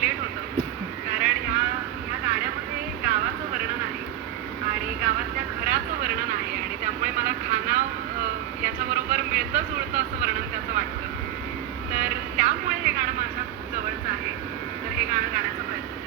Relate होतं. कारण ह्या ह्या गाण्यामध्ये गावाचं वर्णन आहे आणि गावातल्या घराचं वर्णन आहे आणि त्यामुळे मला याच्याबरोबर मिळतं जुळतं असं वर्णन त्याचं वाटतं. तर त्यामुळे हे गाणं माझ्या खूप जवळचं आहे. तर हे गाणं गाण्याचा प्रयत्न करते.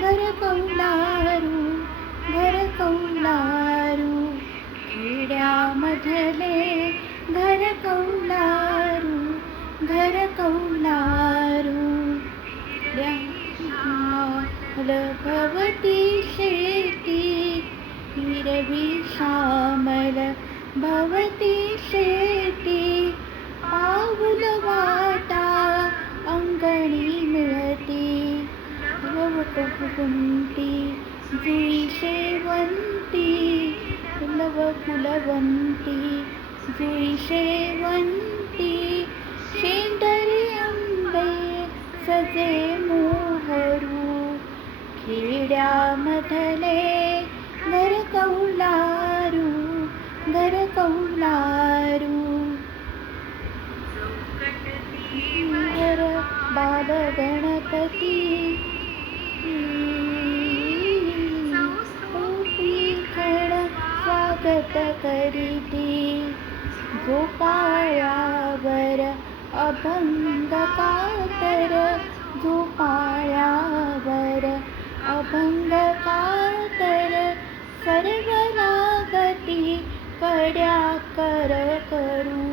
घर कौलारू, घर कौलारू, खेड्यामधले घर कौलारू, घर कौलारू, भवती शेती हिरवी श्यामल भवती शेती पाऊल वाटा अंगणी मिळती कुंती जुई शेवंती लव फुलवंती जुई शेवंती शेंदरी आंबे सजे मोहरू खेड्यामधले घर कौलारू, घर कौलारू, घर बाल गणपती खड स्वागत करीती झोपाळ्यावर अभंग कातर झोपाळ्यावर अभंग कातर सर्व लागती कड्या कर करू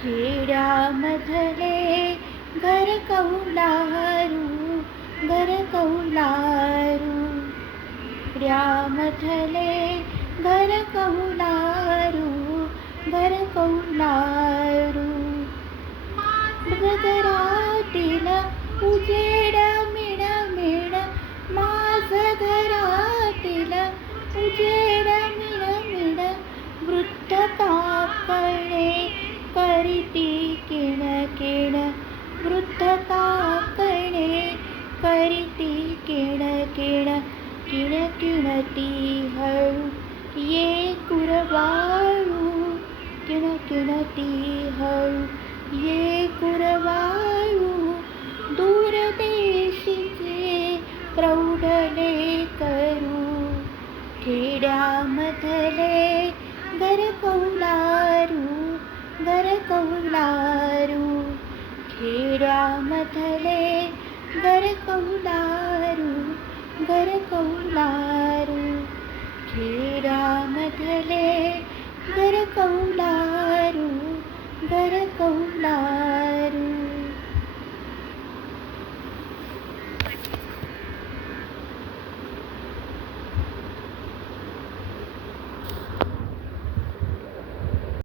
खेड्यामधले घर कौलारू, घर कौलारू, खेड्यामधले घर कौलारू, घर कौलारू, घरातील उजेड मिण मिण माझ घरातील उजेड मिण मिण वृद्ध काकणे करीती किण किण वृद्ध काकणे करीती किण किण किण किणती हळू ये कुरवाळू किण किणती हळू ये कुरवाळू दूर देशीचे प्रौढले करू खेड्यामधले घर कौलारू, घर कौलारू, खेड्यामधले घर कौलारू, घर कौलारू, खेड्यामधले घर कौलारू.